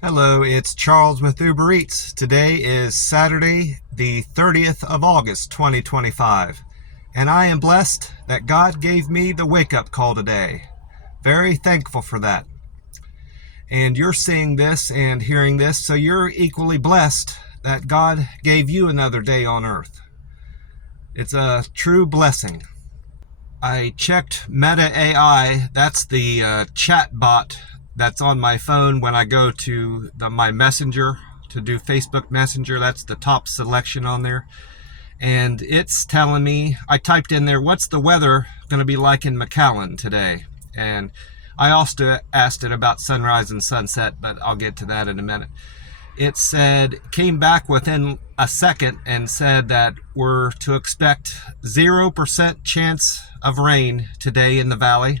Hello, it's Charles with Uber Eats. Today is Saturday, the 30th of August, 2025, and I am blessed that God gave me the wake-up call today. Very thankful for that. And you're seeing this and hearing this, so you're equally blessed that God gave you another day on earth. It's a true blessing. I checked Meta AI, that's the chat bot that's on my phone when I go to my messenger to do Facebook Messenger. That's the top selection on there. And it's telling me, I typed in there, what's the weather going to be like in McAllen today? And I also asked it about sunrise and sunset, but I'll get to that in a minute. It came back within a second and said that we're to expect 0% chance of rain today in the valley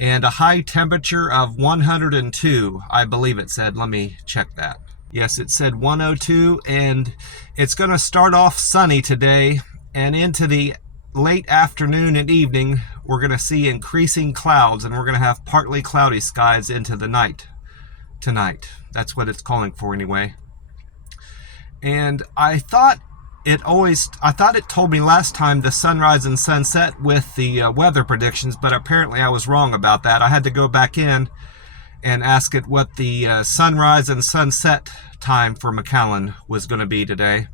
and a high temperature of 102, I believe it said. Let me check that. Yes, it said 102, and it's going to start off sunny today, and into the late afternoon and evening, we're going to see increasing clouds, and we're going to have partly cloudy skies into the night tonight. That's what it's calling for anyway. And I thought it told me last time the sunrise and sunset with the weather predictions, but apparently I was wrong about that. I had to go back in and ask it what the sunrise and sunset time for McAllen was going to be today.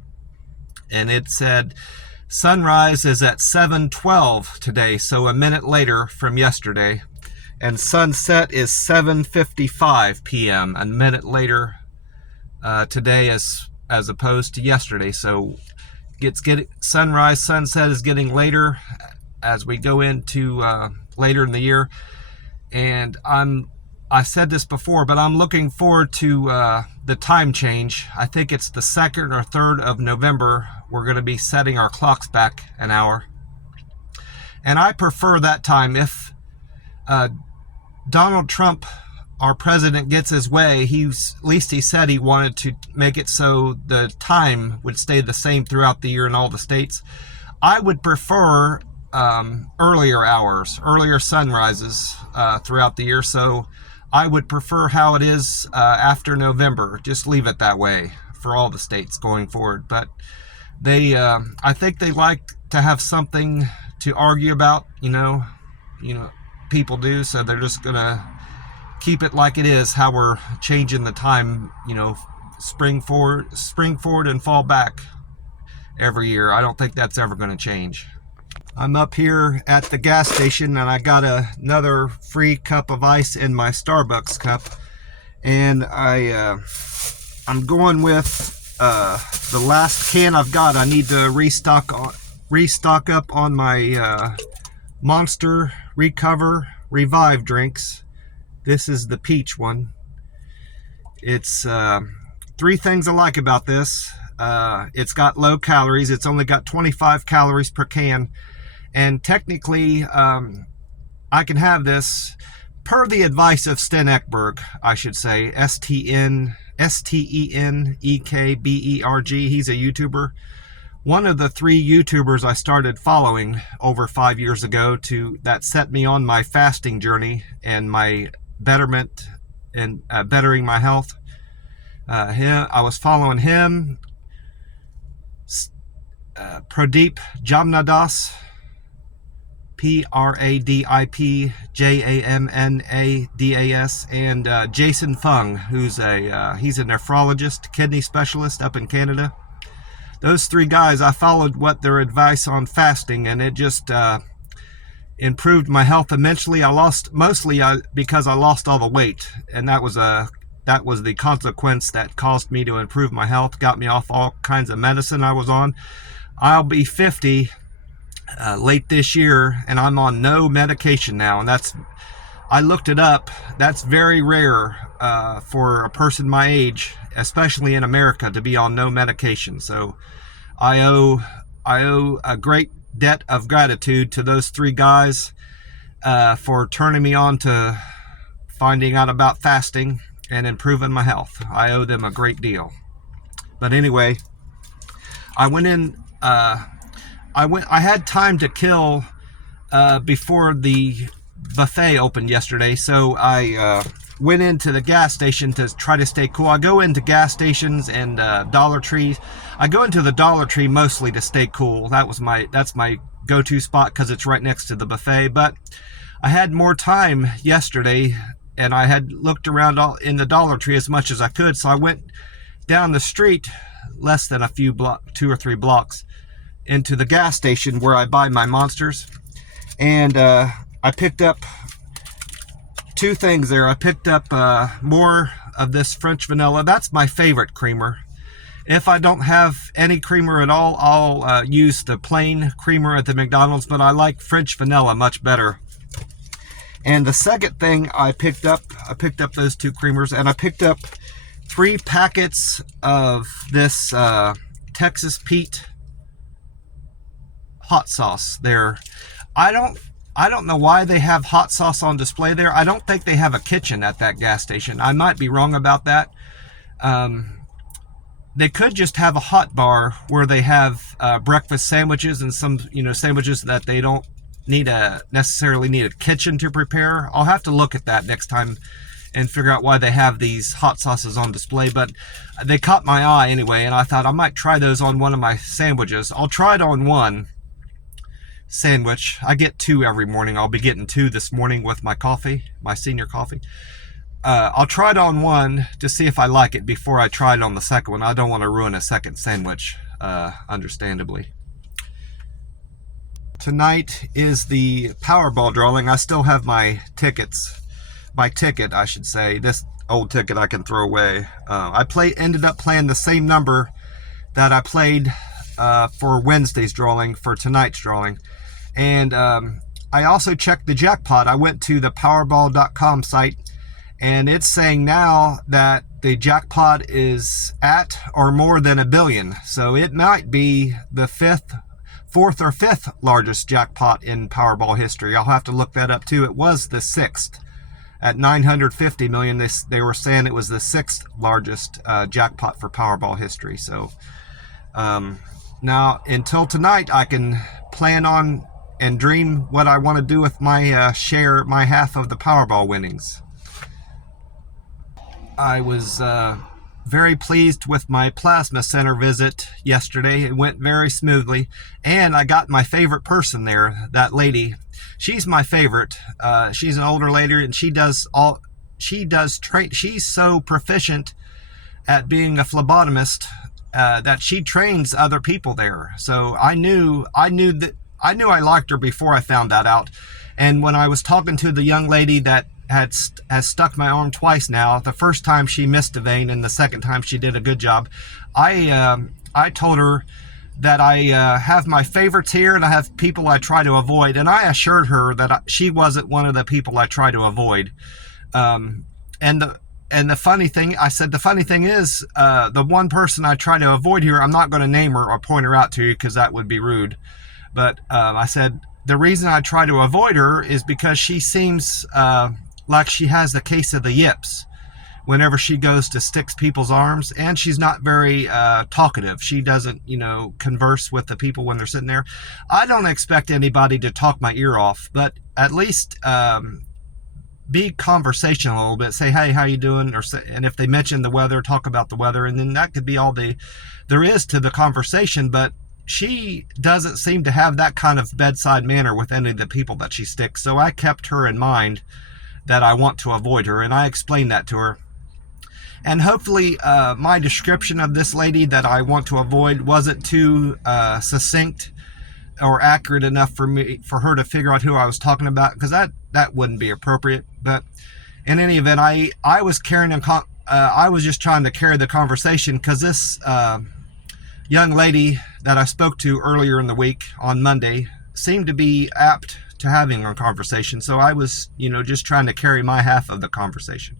And it said sunrise is at 7:12 today, so a minute later from yesterday. And sunset is 7:55 p.m., a minute later today as opposed to yesterday. So sunrise, sunset is getting later as we go into later in the year. And I said this before, but I'm looking forward to the time change. I think it's the 2nd or 3rd of November. We're going to be setting our clocks back an hour. And I prefer that time. If Donald Trump, our president, gets his way, at least he said he wanted to make it so the time would stay the same throughout the year in all the states. I would prefer earlier hours, earlier sunrises throughout the year. So I would prefer how it is after November. Just leave it that way for all the states going forward. But I think they like to have something to argue about, people do. So they're just gonna keep it like it is, how we're changing the time, spring forward and fall back every year. I don't think that's ever going to change. I'm up here at the gas station and I got another free cup of ice in my Starbucks cup, and I'm going with the last can I've got. I need to restock up on my Monster Recover Revive drinks. This is the peach one. It's 3 things I like about this. It's got low calories. It's only got 25 calories per can. And technically, I can have this per the advice of Sten Ekberg, I should say. Stenekberg. He's a YouTuber. One of the 3 YouTubers I started following over 5 years ago that set me on my fasting journey and my betterment and bettering my health. I was following him, Pradeep Jamnadas, Pradipjamnadas, and Jason Fung, who's he's a nephrologist, kidney specialist up in Canada. Those 3 guys, I followed their advice on fasting, and it just improved my health immensely. I lost mostly because I lost all the weight, and that was the consequence that caused me to improve my health, got me off all kinds of medicine I was on. I'll be 50 late this year, and I'm on no medication now, and I looked it up. That's very rare for a person my age, especially in America, to be on no medication. So I owe a great debt of gratitude to those 3 guys for turning me on to finding out about fasting and improving my health. I owe them a great deal. But anyway, I went in. I had time to kill before the buffet opened yesterday, so I went into the gas station to try to stay cool. I go into gas stations and Dollar Trees. I go into the Dollar Tree mostly to stay cool. That's my go-to spot because it's right next to the buffet. But I had more time yesterday, and I had looked around in the Dollar Tree as much as I could. So I went down the street, less than a few 2 or 3 blocks, into the gas station where I buy my Monsters, and I picked up 2 things there. I picked up more of this French vanilla. That's my favorite creamer. If I don't have any creamer at all, I'll use the plain creamer at the McDonald's, but I like French vanilla much better. And the second thing I picked up those 2 creamers, and I picked up 3 packets of this Texas Pete hot sauce there. I don't know why they have hot sauce on display there. I don't think they have a kitchen at that gas station. I might be wrong about that. They could just have a hot bar where they have breakfast sandwiches and some, sandwiches that they don't necessarily need a kitchen to prepare. I'll have to look at that next time and figure out why they have these hot sauces on display. But they caught my eye anyway, and I thought I might try those on one of my sandwiches. I'll try it on one sandwich. I get 2 every morning. I'll be getting 2 this morning with my coffee, my senior coffee. I'll try it on one to see if I like it before I try it on the second one. I don't want to ruin a second sandwich, understandably. Tonight is the Powerball drawing. I still have my ticket, I should say. This old ticket I can throw away. I ended up playing the same number that I played for Wednesday's drawing, for tonight's drawing. And I also checked the jackpot. I went to the Powerball.com site, and it's saying now that the jackpot is at or more than $1 billion. So it might be the 4th or 5th largest jackpot in Powerball history. I'll have to look that up too. It was the 6th at $950 million. They were saying it was the 6th largest jackpot for Powerball history. So now until tonight, I can plan on and dream what I want to do with my my half of the Powerball winnings. I was very pleased with my plasma center visit yesterday. It went very smoothly, and I got my favorite person there, that lady. She's my favorite. She's an older lady, and she's so proficient at being a phlebotomist that she trains other people there. So I knew I liked her before I found that out. And when I was talking to the young lady that has stuck my arm twice now, the first time she missed a vein and the second time she did a good job, I told her that I have my favorites here and I have people I try to avoid, and I assured her that she wasn't one of the people I try to avoid. And the funny thing, I said, the funny thing is, the one person I try to avoid here, I'm not going to name her or point her out to you because that would be rude. But I said, the reason I try to avoid her is because she seems like she has the case of the yips whenever she goes to stick people's arms, and she's not very talkative. She doesn't, converse with the people when they're sitting there. I don't expect anybody to talk my ear off, but at least be conversational a little bit. Say, hey, how you doing? And if they mention the weather, talk about the weather, and then that could be all there is to the conversation. But she doesn't seem to have that kind of bedside manner with any of the people that she sticks. So I kept her in mind that I want to avoid her, and I explained that to her. And hopefully my description of this lady that I want to avoid wasn't too succinct or accurate enough for her to figure out who I was talking about, because that wouldn't be appropriate. But in any event, I was I was just trying to carry the conversation, because this young lady that I spoke to earlier in the week on Monday seemed to be apt to having a conversation. So I was, just trying to carry my half of the conversation.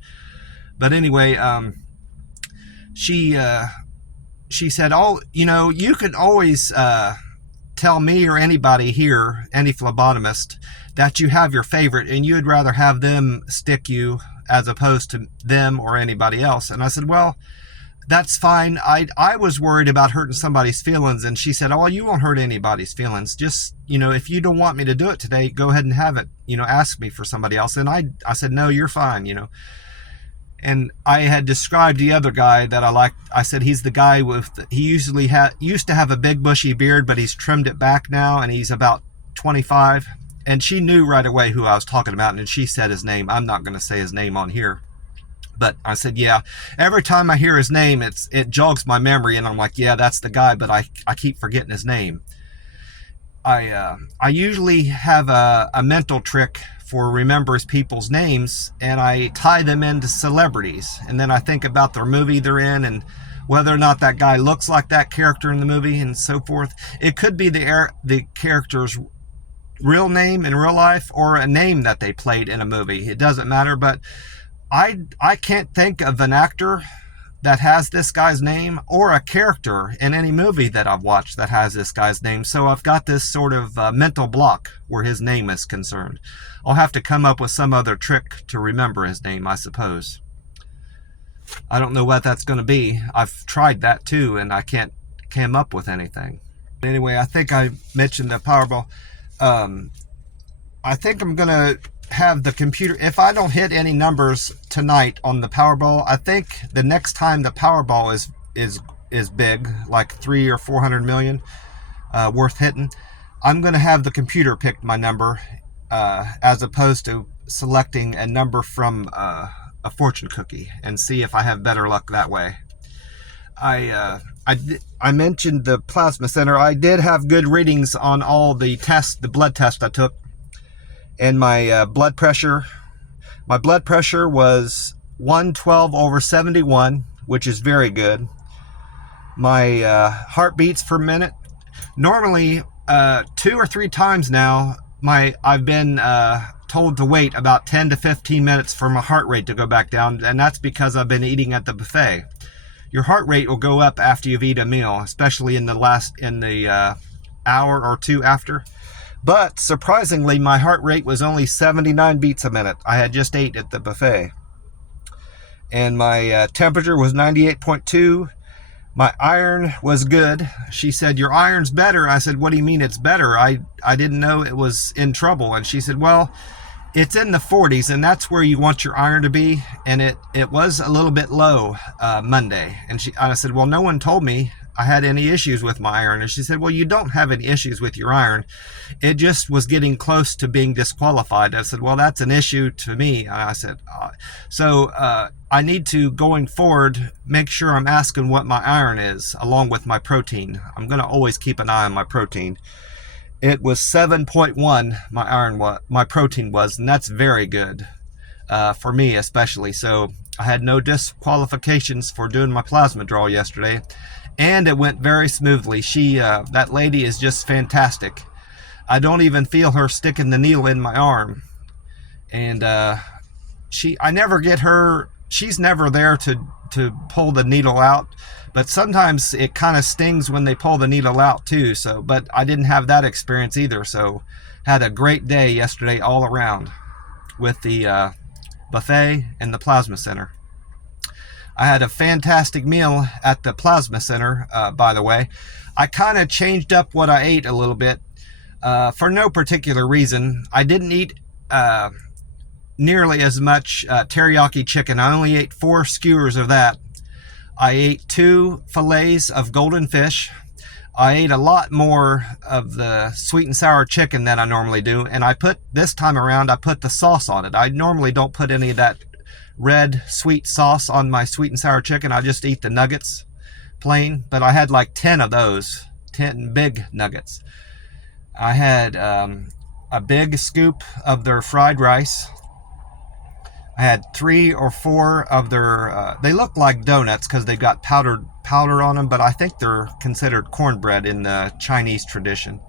But anyway, she said, "Oh, you can always tell me or anybody here, any phlebotomist, that you have your favorite and you'd rather have them stick you as opposed to them or anybody else." And I said, well, that's fine. I was worried about hurting somebody's feelings. And she said, oh, you won't hurt anybody's feelings. Just, if you don't want me to do it today, go ahead and have it, ask me for somebody else. And I said, no, you're fine, And I had described the other guy that I liked. I said he's the guy he usually used to have a big bushy beard, but he's trimmed it back now, and he's about 25. And she knew right away who I was talking about, and she said his name. I'm not going to say his name on here. But I said, yeah, every time I hear his name, it jogs my memory, and I'm like, yeah, that's the guy, but I keep forgetting his name. I usually have a mental trick for remembering people's names, and I tie them into celebrities, and then I think about their movie they're in and whether or not that guy looks like that character in the movie and so forth. It could be the character's real name in real life or a name that they played in a movie. It doesn't matter, but I can't think of an actor that has this guy's name or a character in any movie that I've watched that has this guy's name. So I've got this sort of mental block where his name is concerned. I'll have to come up with some other trick to remember his name, I suppose. I don't know what that's going to be. I've tried that too, and I can't come up with anything. Anyway, I think I mentioned the Powerball. I think I'm going to have the computer, if I don't hit any numbers tonight on the Powerball, I think the next time the Powerball is big, like 300 or 400 million worth hitting, I'm going to have the computer pick my number as opposed to selecting a number from a fortune cookie, and see if I have better luck that way. I mentioned the plasma center. I did have good readings on all the tests, the blood test I took. And my blood pressure was 112/71, which is very good. My heartbeats per minute, normally 2 or 3 times now, I've been told to wait about 10 to 15 minutes for my heart rate to go back down, and that's because I've been eating at the buffet. Your heart rate will go up after you've eaten a meal, especially in the hour or two after. But surprisingly, my heart rate was only 79 beats a minute. I had just ate at the buffet. And my temperature was 98.2. My iron was good. She said, your iron's better. I said, what do you mean it's better? I didn't know it was in trouble. And she said, well, it's in the 40s, and that's where you want your iron to be. And it was a little bit low Monday. And I said, well, no one told me I had any issues with my iron. And she said, well, you don't have any issues with your iron. It just was getting close to being disqualified. I said, well, that's an issue to me. And I said, so I need to, going forward, make sure I'm asking what my iron is along with my protein. I'm going to always keep an eye on my protein. It was 7.1, my protein was, and that's very good for me especially. So I had no disqualifications for doing my plasma draw yesterday. And it went very smoothly. That lady is just fantastic. I don't even feel her sticking the needle in my arm. And I never get her, she's never there to pull the needle out. But sometimes it kind of stings when they pull the needle out too. But I didn't have that experience either. So had a great day yesterday all around with the buffet and the plasma center. I had a fantastic meal at the plasma center, by the way. I kind of changed up what I ate a little bit for no particular reason. I didn't eat nearly as much teriyaki chicken. I only ate 4 skewers of that. I ate 2 fillets of golden fish. I ate a lot more of the sweet and sour chicken than I normally do. And this time around, I put the sauce on it. I normally don't put any of that red sweet sauce on my sweet and sour chicken. I just eat the nuggets plain, but I had like 10 of those, 10 big nuggets. I had a big scoop of their fried rice. I had 3 or 4 of their they look like donuts because they've got powder on them, but I think they're considered cornbread in the Chinese tradition.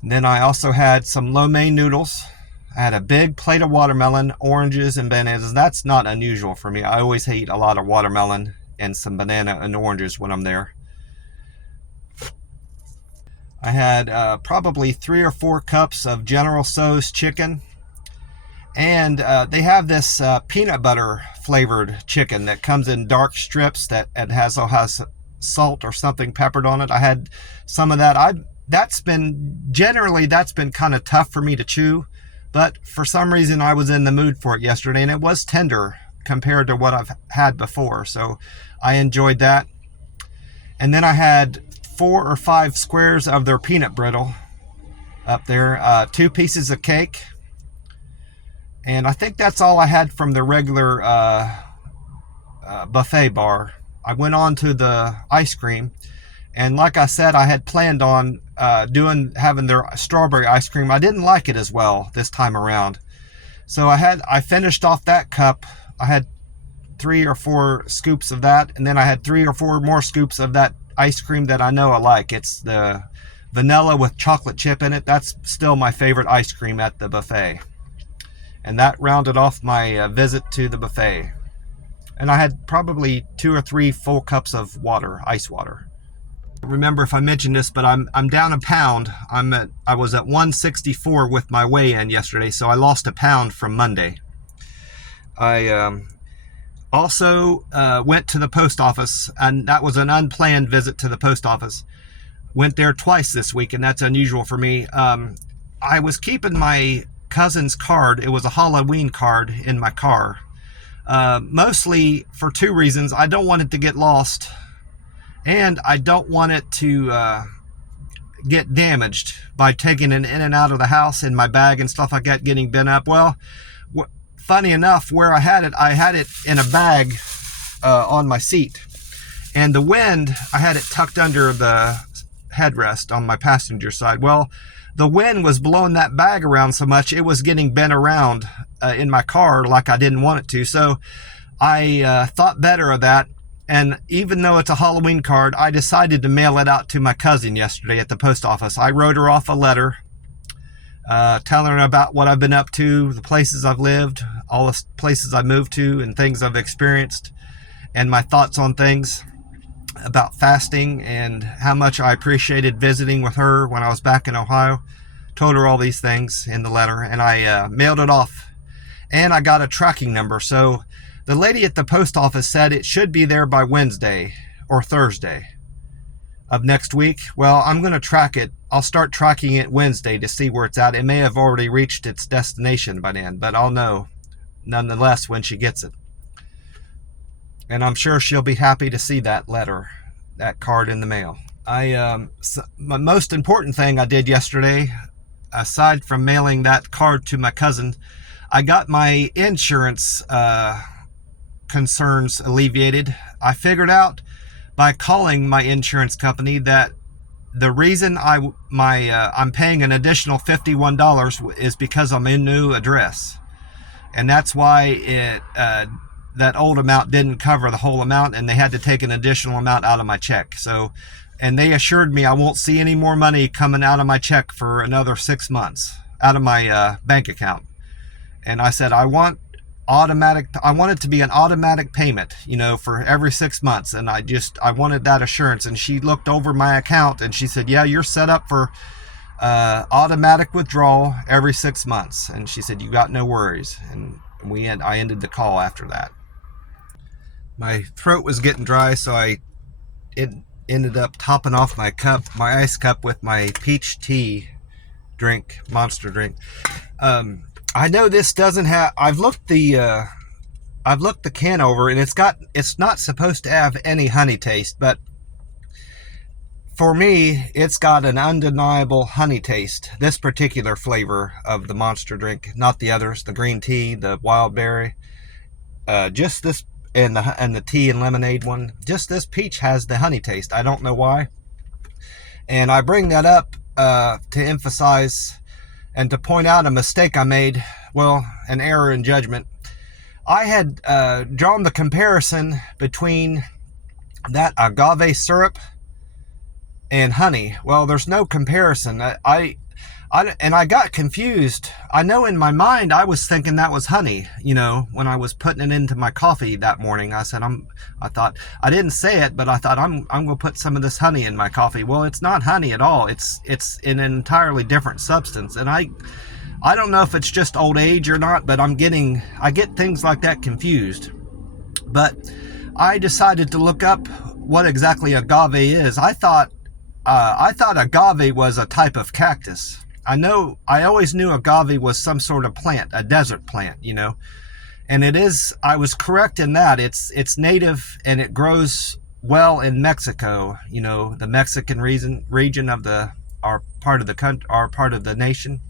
And then I also had some lo mein noodles. I had a big plate of watermelon, oranges, and bananas. That's not unusual for me. I always eat a lot of watermelon and some banana and oranges when I'm there. I had probably 3 or 4 cups of General Tso's chicken. And they have this peanut butter flavored chicken that comes in dark strips that has salt or something peppered on it. I had some of that. That's been kind of tough for me to chew. But for some reason, I was in the mood for it yesterday, and it was tender compared to what I've had before. So I enjoyed that. And then I had 4 or 5 squares of their peanut brittle up there, 2 pieces of cake, and I think that's all I had from the regular buffet bar. I went on to the ice cream, and like I said, I had planned on having their strawberry ice cream. I didn't like it as well this time around, so I finished off that cup. I had 3 or 4 scoops of that, and then I had 3 or 4 more scoops of that ice cream that I know I like. It's the vanilla with chocolate chip in it. That's still my favorite ice cream at the buffet. And that rounded off my visit to the buffet. And I had probably 2 or 3 full cups of water, ice water. Remember if I mentioned this, but I'm down a pound. I was at 164 with my weigh-in yesterday, so I lost a pound from Monday. I also went to the post office, and that was an unplanned visit to the post office. Went there twice this week, and that's unusual for me. I was keeping my cousin's card. It was a Halloween card in my car, mostly for 2 reasons. I don't want it to get lost, and I don't want it to get damaged by taking it in and out of the house, in my bag and stuff like that, getting bent up. Well, funny enough, where I had it in a bag on my seat, and the wind, I had it tucked under the headrest on my passenger side. Well, the wind was blowing that bag around so much, it was getting bent around in my car like I didn't want it to. So I thought better of that, and even though it's a Halloween card, I decided to mail it out to my cousin yesterday at the post office. I wrote her off a letter telling her about what I've been up to, the places I've lived, all the places I moved to, and things I've experienced, and my thoughts on things about fasting, and how much I appreciated visiting with her when I was back in Ohio. Told her all these things in the letter, and I mailed it off, and I got a tracking number. So the lady at the post office said it should be there by Wednesday or Thursday of next week. Well, I'm going to track it. I'll start tracking it Wednesday to see where it's at. It may have already reached its destination by then, but I'll know nonetheless when she gets it. And I'm sure she'll be happy to see that letter, that card in the mail. My most important thing I did yesterday, aside from mailing that card to my cousin, I got my insurance concerns alleviated. I figured out by calling my insurance company that the reason I'm paying an additional $51 is because I'm in a new address, and that's why that old amount didn't cover the whole amount, and they had to take an additional amount out of my check. So, and they assured me I won't see any more money coming out of my check for another 6 months out of my bank account. And I said I want it to be an automatic payment, for every 6 months. And I wanted that assurance. And she looked over my account and she said, yeah, you're set up for automatic withdrawal every 6 months. And she said, you got no worries. And I ended the call after that. My throat was getting dry, so it ended up topping off my ice cup with my peach tea monster drink. I know this doesn't have, I've looked the can over, and it's not supposed to have any honey taste, but for me, it's got an undeniable honey taste. This particular flavor of the monster drink, not the others, the green tea, the wild berry, just this, and the tea and lemonade one, just this peach has the honey taste. I don't know why. And I bring that up to emphasize and to point out a mistake I made, an error in judgment. I had drawn the comparison between that agave syrup and honey. Well, there's no comparison. I got confused. I know in my mind I was thinking that was honey, when I was putting it into my coffee that morning. I thought, I didn't say it, but I thought I'm going to put some of this honey in my coffee. Well, it's not honey at all. It's in an entirely different substance. And I don't know if it's just old age or not, but I get things like that confused. But I decided to look up what exactly agave is. I thought agave was a type of cactus. I always knew agave was some sort of plant, a desert plant, And it is, I was correct in that. It's native and it grows well in Mexico, you know, the Mexican region of our part of the country, our part of the nation.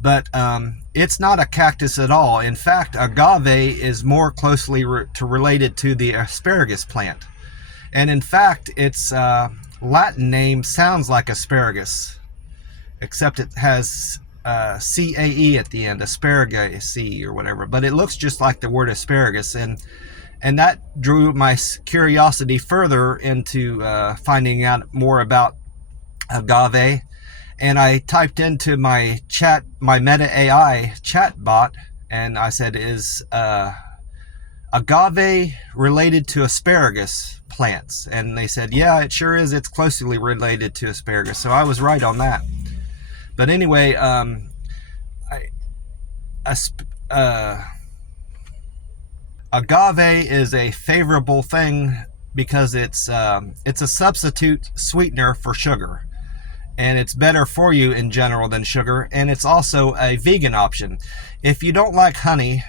But it's not a cactus at all. In fact, agave is more closely related to the asparagus plant. And in fact, its Latin name sounds like asparagus, except it has CAE at the end, asparagus or whatever. But it looks just like the word asparagus. And that drew my curiosity further into finding out more about agave. And I typed into my Meta AI chat bot, and I said, is agave related to asparagus plants? And they said, yeah, it sure is. It's closely related to asparagus. So I was right on that. But anyway, agave is a favorable thing because it's a substitute sweetener for sugar. And it's better for you in general than sugar, and it's also a vegan option. If you don't like honey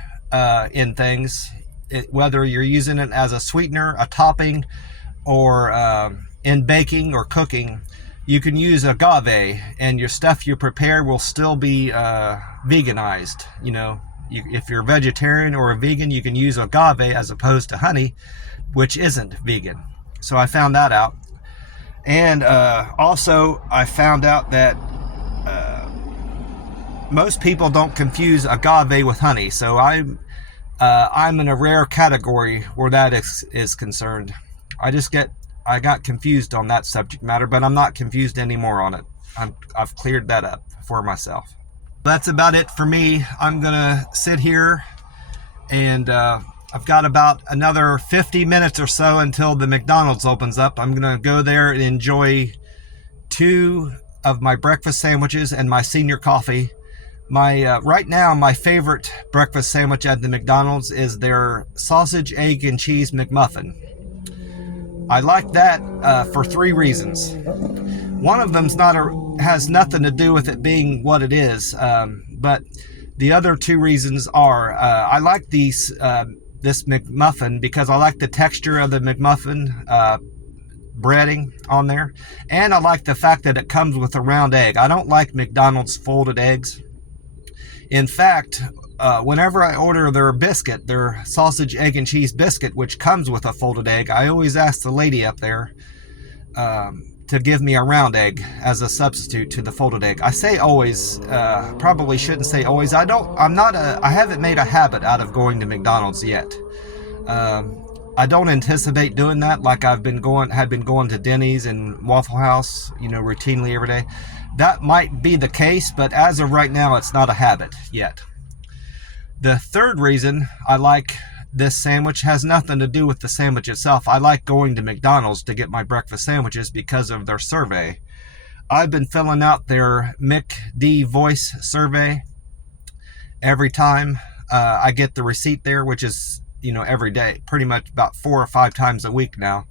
in things, whether you're using it as a sweetener, a topping, or in baking or cooking, you can use agave, and your stuff you prepare will still be veganized. You know, if you're a vegetarian or a vegan, you can use agave as opposed to honey, which isn't vegan. So I found that out. And also, I found out that most people don't confuse agave with honey. So I'm in a rare category where that is concerned. I got confused on that subject matter, but I'm not confused anymore on it. I've cleared that up for myself. That's about it for me. I'm gonna sit here and I've got about another 50 minutes or so until the McDonald's opens up. I'm going to go there and enjoy 2 of my breakfast sandwiches and my senior coffee. Right now, my favorite breakfast sandwich at the McDonald's is their sausage, egg, and cheese McMuffin. I like that for 3 reasons. One of them's has nothing to do with it being what it is, but the other 2 reasons are I like this McMuffin because I like the texture of the McMuffin breading on there, and I like the fact that it comes with a round egg. I don't like McDonald's folded eggs. In fact, whenever I order their sausage, egg, and cheese biscuit, which comes with a folded egg, I always ask the lady up there to give me a round egg as a substitute to the folded egg. I say always, probably shouldn't say always. I haven't made a habit out of going to McDonald's yet. I don't anticipate doing that like had been going to Denny's and Waffle House, you know, routinely every day. That might be the case, but as of right now, it's not a habit yet. The third reason I like this sandwich has nothing to do with the sandwich itself. I like going to McDonald's to get my breakfast sandwiches because of their survey. I've been filling out their McD Voice survey every time I get the receipt there, which is, you know, every day, pretty much about 4 or 5 times a week now.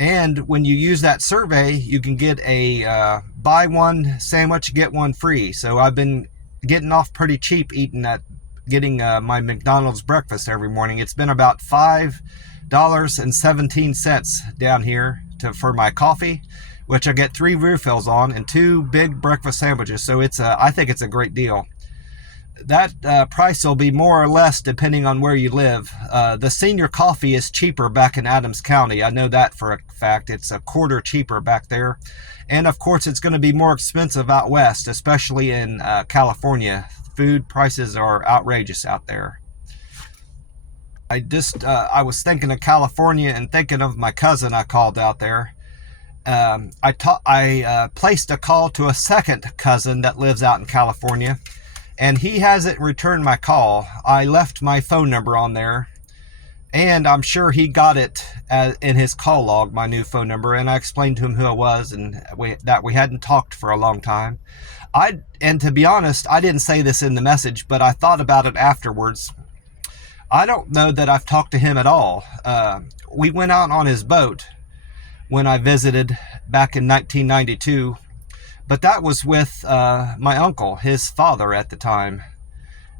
And when you use that survey, you can get a buy one sandwich, get one free. So I've been getting off pretty cheap getting my McDonald's breakfast every morning. It's been about $5.17 down here for my coffee, which I get 3 refills on and 2 big breakfast sandwiches. So I think it's a great deal. That price will be more or less depending on where you live. The senior coffee is cheaper back in Adams County. I know that for a fact. It's a quarter cheaper back there. And of course, it's going to be more expensive out west, especially in California. Food prices are outrageous out there. I was thinking of California and thinking of my cousin I called out there. I placed a call to a second cousin that lives out in California, and he hasn't returned my call. I left my phone number on there, and I'm sure he got it in his call log, my new phone number, and I explained to him who I was and that we hadn't talked for a long time. And to be honest, I didn't say this in the message, but I thought about it afterwards. I don't know that I've talked to him at all. We went out on his boat when I visited back in 1992, but that was with my uncle, his father at the time.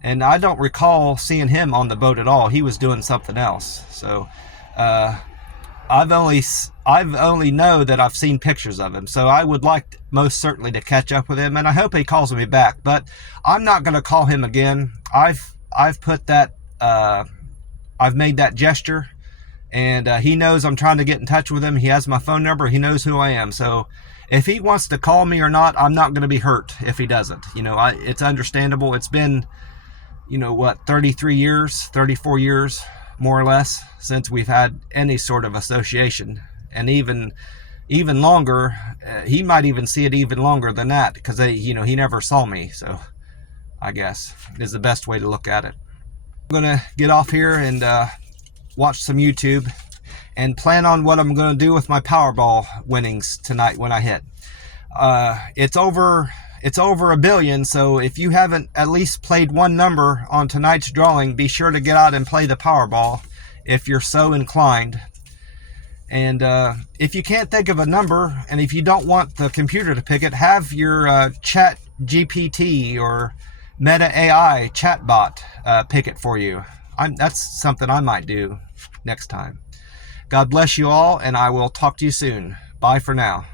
And I don't recall seeing him on the boat at all. He was doing something else. So I've only know that I've seen pictures of him. So I would like most certainly to catch up with him, and I hope he calls me back. But I'm not going to call him again. I've put that I've made that gesture, and he knows I'm trying to get in touch with him. He has my phone number. He knows who I am. So if he wants to call me or not, I'm not going to be hurt if he doesn't. It's understandable. It's been, 33 years, 34 years, more or less, since we've had any sort of association. And even longer, he might even see it even longer than that, because he never saw me. So I guess is the best way to look at it. I'm going to get off here and watch some YouTube and plan on what I'm going to do with my Powerball winnings tonight when I hit. It's over $1 billion, so if you haven't at least played one number on tonight's drawing, be sure to get out and play the Powerball if you're so inclined. And if you can't think of a number, and if you don't want the computer to pick it, have your Chat GPT or Meta AI chatbot pick it for you. That's something I might do next time. God bless you all, and I will talk to you soon. Bye for now.